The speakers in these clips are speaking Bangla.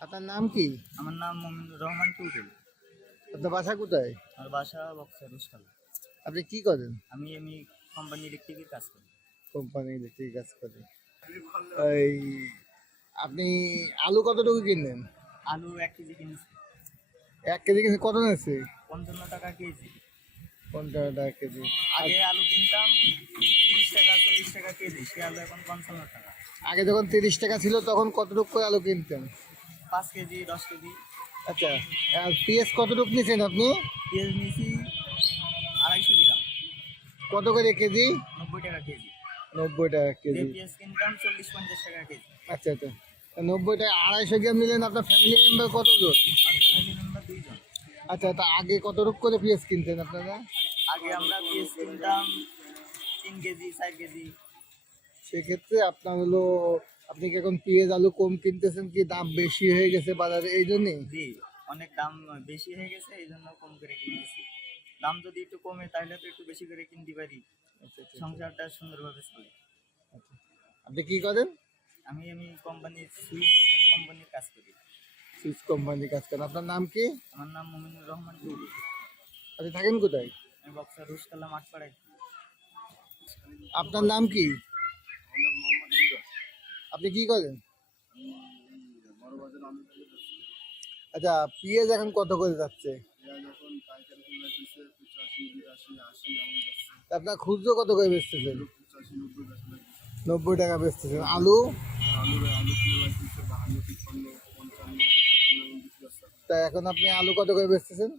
আপনার নাম কি? আমার নাম মমিনুর রহমান টুটুল আপনার বাসা কোথায়? আমার বাসা বক্সার রুস্টাল আপনি কি করেন? আমি এমনি কোম্পানি ইলেকট্রিকের কাজ করি। কোম্পানি ইলেকট্রিক কাজ করেন। এই আপনি আলু কতটুকু কিনলেন? আলু এক কেজি কিনেছি। এক কেজি কিনছে কত নিয়েছে? পঞ্চান্ন টাকা কেজি। পঞ্চান্ন টাকা কেজি। আগে আলু কিনতাম তিরিশ টাকা চল্লিশ টাকা কেজি। সে আলু এখন পঞ্চান্ন টাকা। আগে যখন তিরিশ টাকা ছিল তখন কতটুকু করে আলু কিনতেন? পাঁচ কেজি দশ কেজি। আচ্ছা আর পেঁয়াজ কতটুকু নিয়েছেন আপনি? পেঁয়াজ নিয়েছি আড়াইশো গ্রাম। কত করে কেজি? নব্বই টাকা কেজি। নব্বই টাকা কেজি। পেঁয়াজ কিনতাম চল্লিশ পঞ্চাশ টাকা কেজি। আচ্ছা আচ্ছা। নব্বই টাকা আড়াইশো গ্রাম নিলেন আপনার ফ্যামিলি মেম্বার কতজন? ফ্যামিলি মেম্বার দুইজন। আচ্ছা তা আগে কতটুকু করে পেঁয়াজ কিনতেন আপনারা? আগে আমরা পেঁয়াজ কিনতাম তিন কেজি চার কেজি। সেক্ষেত্রে আপনার হলো আপনি কি এখন পেঁয়াজ আলু কম কিনতেছেন কি দাম বেশি হয়ে গেছে বাজারে? এই জন্যই। জি অনেক দাম বেশি হয়ে গেছে এই জন্য কম করে কিনতেছি। দাম যদি একটু কমে তাহলে তো একটু বেশি করে কিনতে পারি। আচ্ছা আচ্ছা। সংসারটা সুন্দরভাবে চলে। আচ্ছা। আপনি কি করেন? আমি আমি কোম্পানির সুইচ কোম্পানির কাজ করি। সুইচ কোম্পানি কাজ করেন। আপনার নাম কি? আমার নাম মমিনুর রহমান টুডু আপনি থাকেন কোথায়? আমি বক্সার রুশতলা মাঠপাড়ায়। আপনার নাম কি? আপনি কি করেন? আচ্ছা পেঁয়াজ এখন কত করে যাচ্ছে? আপনার খুচরো কত করে বেচতেছেন? নব্বই টাকা বেচতেছেন। আলু? তা এখন আপনি আলু কত করে বেচতেছেন?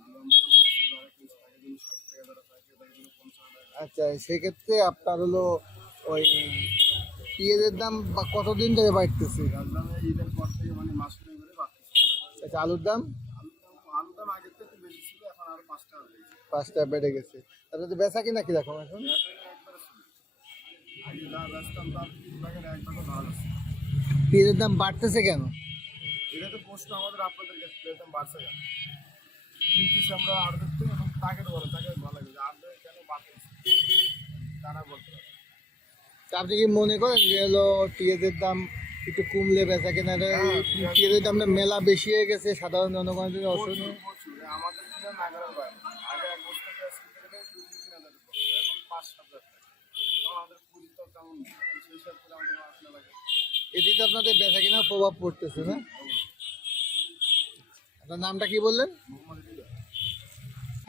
আচ্ছা সেক্ষেত্রে আপনার হলো ওই পেঁয়াজের দাম কতদিন ধরে বাড়তেছে? থেকে মানে বাড়তেছে। আচ্ছা আলুর দাম? আলুর দাম আলুর দাম আগের থেকে বেশি ছিল এখন আরও পাঁচ টাকা পাঁচটা বেড়ে গেছে। তাহলে তো বেচা কিনা কীরকম এখন? পেঁয়াজের দাম বাড়তেছে কেন? এটা তো প্রশ্ন আমাদের আপনাদের কাছে পেতাম বাড়ছে কেন? আমরা তাকে বলো তাকে ভালো লাগে। কেন বাড়তেছে? তারা বলতে পারে। আপনি কি মনে করেন যে হলো পেঁয়াজের দাম একটু কমলে বেচা কেনা পেঁয়াজের দামটা মেলা বেশি হয়ে গেছে সাধারণ জনগণের জন্য প্রচুর আমাদের আগে এক আপনাদের বেচা কেনার প্রভাব পড়তেছে না? আপনার নামটা কি বললেন?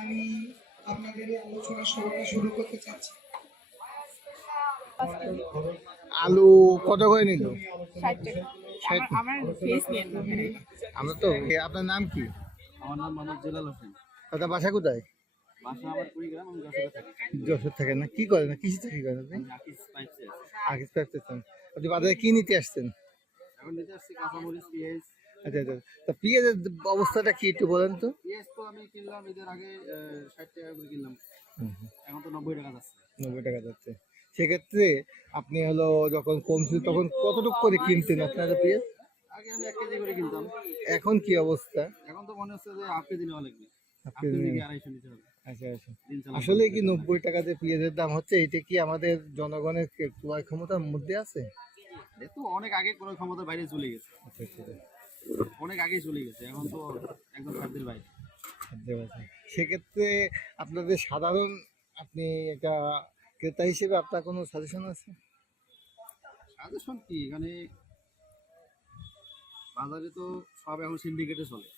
আমি আপনাদের আলোচনা শুরু করতে চাচ্ছি। আলু কত করে নিল? টাকা। আমার তো আপনার নাম কি? আমার নাম মোহাম্মদ জেলাল হোসেন। আপনার বাসা কোথায়? বাসা আমার কুড়িগ্রাম আমি যশোরে থাকি। যশোর থাকেন না? কি করেন? কৃষি চাকরি করেন আপনি? আকিস পাইপসে আগে পারতেছেন আপনি বাজারে কি নিতে আসছেন? এখন নিতে আসছি কাঁচামরিচ পেঁয়াজ। আচ্ছা আচ্ছা। তা পেঁয়াজের অবস্থাটা কি একটু বলেন তো? পেঁয়াজ তো আমি কিনলাম ঈদের আগে ষাট টাকা করে কিনলাম। এখন তো নব্বই টাকা যাচ্ছে। নব্বই টাকা যাচ্ছে। সেক্ষেত্রে আপনি হলো যখন কম ছিল তখন কতটুকু করে কিনতেন আপনারা পেঁয়াজ আগে আমি এক কেজি করে কিনতাম। এখন কি অবস্থা? এখন তো মনে হচ্ছে যে হাফ কেজি নেওয়া লাগবে। হাফ কেজি আড়াইশো নিতে হবে? আচ্ছা আচ্ছা। আসলে কি নব্বই টাকাতে পেঁয়াজের দাম হচ্ছে এটা কি আমাদের জনগণের ক্রয় ক্ষমতার মধ্যে আছে? তো অনেক আগে কোনো ক্ষমতার বাইরে চলে গেছে। আচ্ছা অনেক আগেই চলে গেছে এখন তো একদম সাধ্যের বাইরে। সেক্ষেত্রে আপনাদের সাধারণ আপনি একটা ক্রেতা হিসেবে আপনার কোনো সাজেশন আছে? সাজেশন কি? এখানে বাজারে তো সব এখন সিন্ডিকেটে চলে।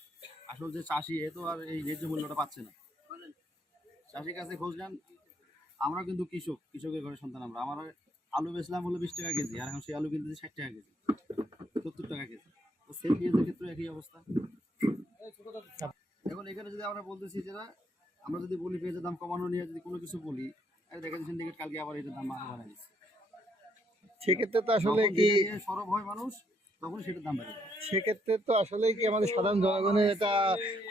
আসল যে চাষি, এ তো আর এই ন্যায্য মূল্যটা পাচ্ছে না। চাষির কাছে খোঁজ নেন, আমরা কিন্তু কৃষক, কৃষকের ঘরে সন্তান আমরা। আমার আলু বেচলাম হলো বিশ টাকা কেজি, আর এখন সেই আলু কিনতেছি ষাট টাকা কেজি, সত্তর টাকা কেজি। তো সেই পেঁয়াজের ক্ষেত্রে একই অবস্থা। এখন এখানে যদি আমরা বলতেছি যে আমরা যদি বলি পেঁয়াজের দাম কমানো নিয়ে যদি কোনো কিছু বলি দেখেন সিন্ডিকেট কালকে আবার এটার দাম আরও বাড়াই দিচ্ছে। সেক্ষেত্রে তো আসলে কি সরব হয় মানুষ তখন সেটার দাম বেড়ে সেক্ষেত্রে তো আসলে কি আমাদের সাধারণ জনগণের এটা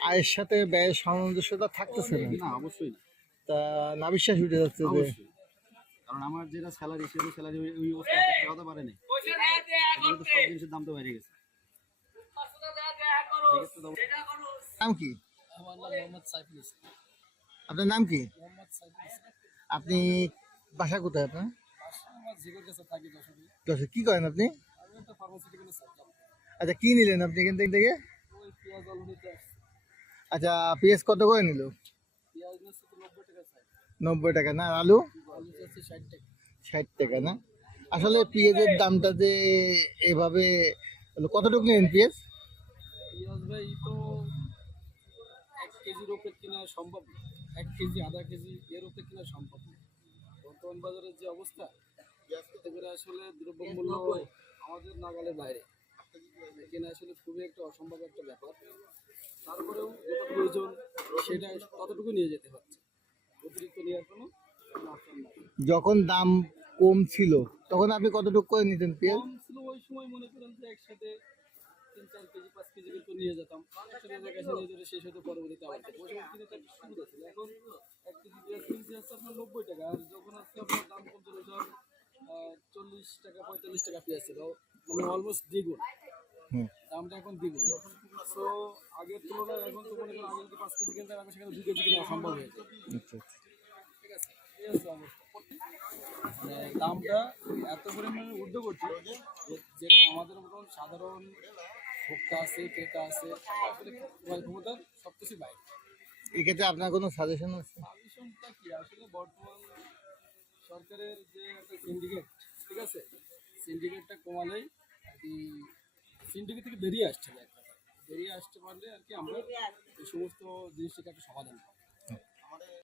আয়ের সাথে ব্যয়ের সামঞ্জস্যতা থাকতেছে না? না অবশ্যই না। তা না বিশ্বাস উঠে যাচ্ছে যে অবশ্যই। কারণ আমার যেটা স্যালারি সেটা স্যালারি ওই অবস্থা টাকা তো সব জিনিসের দাম তো বেড়ে গেছে। নাম কি? আমার নাম মোহাম্মদ সাইফুল ইসলাম আপনার নাম কি? মোহাম্মদ সাইফুল ইসলাম আপনি বাসা কোথায় আপনার? কি করেন আপনি? আচ্ছা কি নিলেন আপনি এখান থেকে আচ্ছা পেঁয়াজ কত করে নিল? নব্বই টাকা, না? আলু? ষাট টাকা, না? আসলে পেঁয়াজের দামটা যে এভাবে কতটুকু নেন পেঁয়াজ? পেঁয়াজ ভাই তো এক কেজির কেনা সম্ভব না। এক কেজি আধা কেজি এর ওপরে কেনা সম্ভব না। বর্তমান বাজারের যে অবস্থা এতে করে আসলে দ্রব্যমূল্য আমাদের নাগালের বাইরে। কেনা আসলে খুবই একটা অসম্ভব একটা ব্যাপার। তারপরেও যেটা প্রয়োজন সেটা ততটুকু নিয়ে যেতে হচ্ছে। অতিরিক্ত নেওয়ার কোনো নাই। যখন দাম কম ছিল তখন আপনি কতটুকু করে নিতেন পেঁয়াজ? কম ছিল ওই সময় মনে করেন যে একসাথে তিন চার কেজি পাঁচ কেজি কিন্তু নিয়ে যেতাম। নিয়ে যেতে শেষ হতে পরবর্তীতে আবার সুবিধা ছিল। এখন এক কেজি পেঁয়াজ কিনছে হচ্ছে আপনার নব্বই টাকা। আর যখন আজকে আপনার দাম কমছে চল্লিশ টাকা পঁয়তাল্লিশ টাকা পেঁয়াজ ছিল। মানে অলমোস্ট দ্বিগুণ। দামটা এখন দ্বিগুণ। সো আগের তুলনায় এখন তো মনে করেন আগে যদি পাঁচ কেজি সেখানে দু কেজি কিনে অসম্ভব হয়েছে। আচ্ছা আচ্ছা। ঠিক আছে? এই হচ্ছে অবস্থা। মানে দামটা এত পরিমাণে ঊর্ধ্ব করছে যেটা আমাদের মতন সাধারণ ভোক্তা আছে ক্রেতা আছে আসলে ক্রয় ক্ষমতার সব কিছু বাইরে। এক্ষেত্রে আপনার কোনো সাজেশন আছে? সাজেশনটা কি? আসলে বর্তমান সরকারের যে একটা সিন্ডিকেট ঠিক আছে? সিন্ডিকেটটা কমালেই আর কি সিন্ডিকেট থেকে বেরিয়ে আসছে না বেরিয়ে আসতে পারলে আর কি আমরা এই সমস্ত জিনিসটাকে একটা সমাধান পাবো